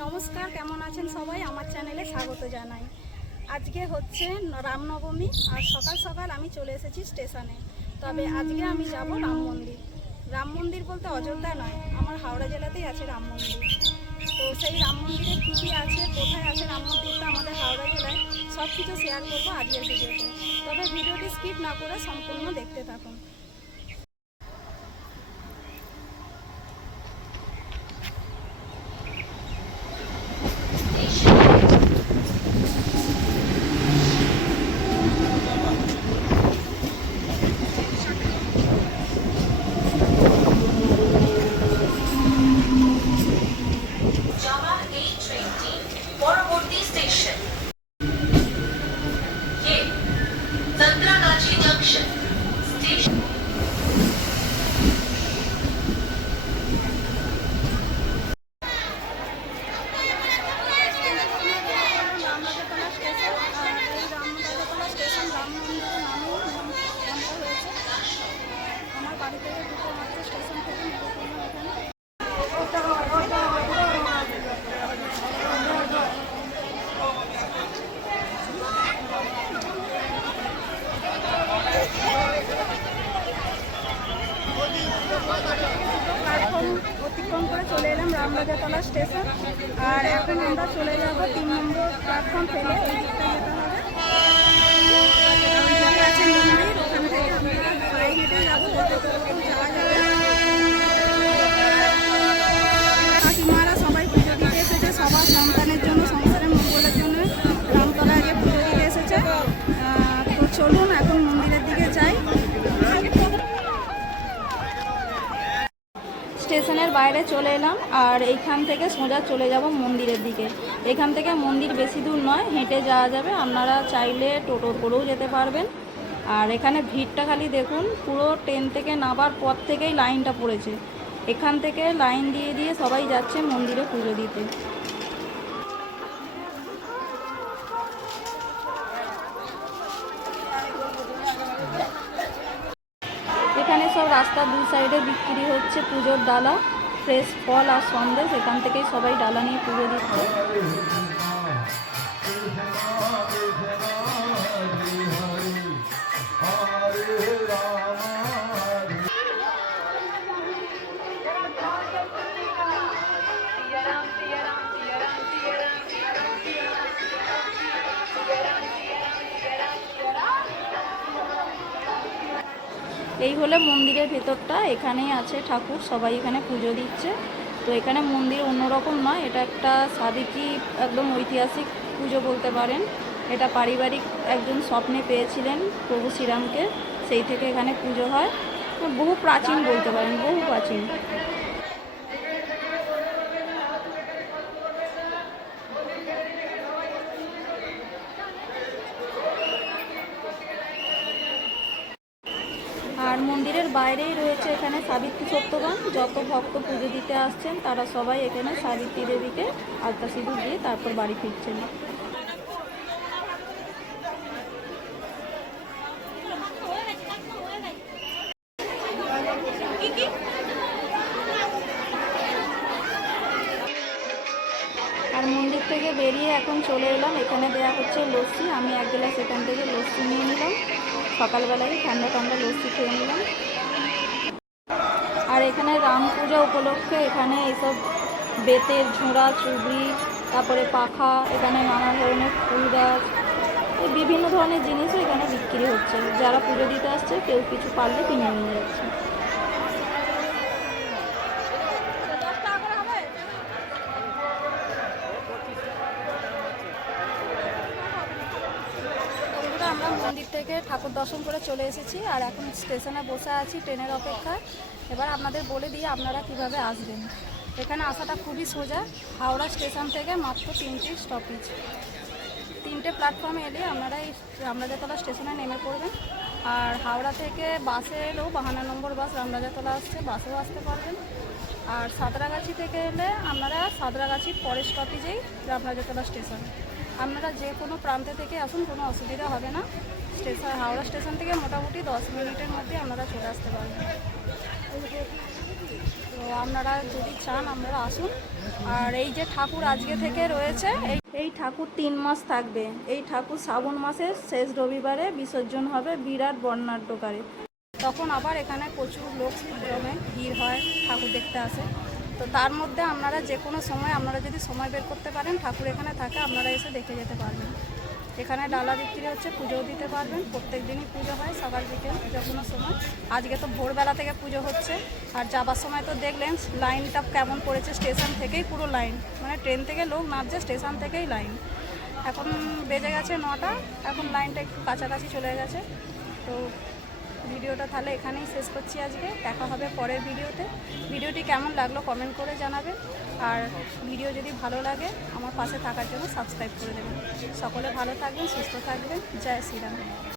নমস্কার, কেমন আছেন সবাই? আমার চ্যানেলে স্বাগত জানাই। আজকে হচ্ছে রামনবমী আর সকাল সকাল আমি চলে এসেছি স্টেশনে। তবে আজকে আমি যাব রাম মন্দির। রাম মন্দির বলতে অযোধ্যা নয়, আমার হাওড়া জেলাতেই আছে রাম মন্দির। তো সেই রাম মন্দিরে কী কী আছে, কোথায় আছে রাম মন্দিরটা আমাদের হাওড়া জেলায় সব কিছু শেয়ার করব আজকের ভিডিওতে। তবে ভিডিওটি স্কিপ না করে সম্পূর্ণ দেখতে থাকুন। নেমে এখানে অতিক্রম করে চলে এলাম রামরাজাতলা স্টেশন। আর এখন আমরা চলে যাব তিন নম্বর প্ল্যাটফর্ম ফেলে এই দিকটা যেতে কাকিমারা সবাই এসেছে, সবার সন্তানের জন্য জন্য এসেছে। চলুন, এখন মন্দিরের দিকে স্টেশনের বাইরে চলে এলাম, আর এইখান থেকে সোজা চলে যাব মন্দিরের দিকে। এখান থেকে মন্দির বেশি দূর নয়, হেঁটে যাওয়া যাবে। আপনারা চাইলে টোটো করেও যেতে পারবেন। আর এখানে ভিড়টা খালি দেখুন, পুরো ট্রেন থেকে নামার পর থেকেই লাইনটা পড়েছে। এখান থেকে লাইন দিয়ে দিয়ে সবাই যাচ্ছে মন্দিরে পুজো দিতে। এখানে সব রাস্তার দু সাইডে বিক্রি হচ্ছে পুজোর ডালা ফ্রেশ ফল আর সন্দেশ, এখান থেকেই সবাই ডালা নিয়ে পুজো দিচ্ছে। এই হলো মন্দিরের ভেতরটা, এখানেই আছে ঠাকুর, সবাই এখানে পুজো দিচ্ছে। তো এখানে মন্দির অন্যরকম নয়, এটা একটা সাদিকি একদম ঐতিহাসিক পুজো বলতে পারেন। এটা পারিবারিক একজন স্বপ্নে পেয়েছিলেন প্রভু শ্রীরামকে, সেই থেকে এখানে পুজো হয়। বহু প্রাচীন বলতে পারেন, বহু প্রাচীন। মন্দিরের বাইরেই রয়েছে এখানে সাবিত্রী সত্যবান যত ভক্ত পুজো দিতে আসছেন, তারা সবাই এখানে সাবিত্রী দেবীকে আলতা সিঁদুর দিয়ে তারপর বাড়ি ফিরছেন। আর মন্দির থেকে বেরিয়ে এখন চলে এলাম। এখানে দেওয়া হচ্ছে লস্যি। আমি এক গ্লাস এখান থেকে লস্যি সকালবেলায় ঠান্ডা ঠান্ডা লস্যি খেয়ে নিলাম। আর এখানে রাম পূজা উপলক্ষে এখানে এইসব বেতের ঝোড়া, চুবড়ি, তারপরে পাখা, এখানে নানা ধরনের ফুল গাছ, এই বিভিন্ন ধরনের জিনিসও এখানে বিক্রি হচ্ছে। যারা পুজো দিতে আসছে, কেউ কিছু পারলে কিনে নিয়ে যাচ্ছে বন্ধুরা আমরা মন্দির থেকে ঠাকুর দর্শন করে চলে এসেছি আর এখন স্টেশনে বসে আছি ট্রেনের অপেক্ষা এবার আপনাদের বলে দিয়ে আপনারা কীভাবে আসবেন। এখানে আসাটা খুবই সোজা। হাওড়া স্টেশন থেকে মাত্র তিনটি স্টপেজ তিনটে প্ল্যাটফর্মে এলে আপনারা এই রামরাজাতলা স্টেশনে নেমে পড়বেন। আর হাওড়া থেকে বাসে এলেও বাহান্ন নম্বর বাস রামরাজাতলা আসছে বাসেও আসতে পারবেন। আর সাঁতরাগাছি থেকে এলে আপনারা সাঁতরাগাছির পরের স্টপেজেই রামরাজাতলা স্টেশন। আপনারা যে কোনো প্রান্তে থেকে আসুন, কোনো অসুবিধা হবে না। স্টেশন, হাওড়া স্টেশন থেকে মোটামুটি দশ মিনিটের মধ্যে আপনারা চলে আসতে পারবেন। তো আপনারা যদি চান, আপনারা আসুন। আর এই যে ঠাকুর আজকে থেকে রয়েছে, এই ঠাকুর তিন মাস থাকবে। এই ঠাকুর শ্রাবণ মাসের শেষ রবিবারে বিসর্জন হবে বিরাট বর্ণাঢ্যকারে। তখন আবার এখানে প্রচুর লোক জমে ভিড় হয়, ঠাকুর দেখতে আসে। তো তার মধ্যে আপনারা যে কোনো সময় আপনারা যদি সময় বের করতে পারেন, ঠাকুর এখানে থাকে, আপনারা এসে দেখে যেতে পারবেন। এখানে ডালা বিক্রি হচ্ছে, পুজোও দিতে পারবেন, প্রত্যেক দিনই পুজো হয়, সকাল বিকেল যে কোনো সময়। আজকে তো ভোরবেলা থেকে পুজো হচ্ছে, আর যাবার সময় তো দেখলেন, লাইনটা কেমন পড়েছে, স্টেশন থেকেই পুরো লাইন। মানে ট্রেন থেকে লোক নামছে, স্টেশন থেকেই লাইন। এখন বেজে গেছে নটা, এখন লাইনটা একটু কাছাকাছি চলে গেছে, তো ভিডিওটা তাহলে এখানেই শেষ করছি আজকে। দেখা হবে পরের ভিডিওতে। ভিডিওটি কেমন লাগল কমেন্ট করে জানাবেন। আর ভিডিও যদি ভালো লাগে, আমার পাশে থাকার জন্য সাবস্ক্রাইব করে দেবেন। সকলে ভালো থাকবেন, সুস্থ থাকবেন। জয় শ্রীরাম।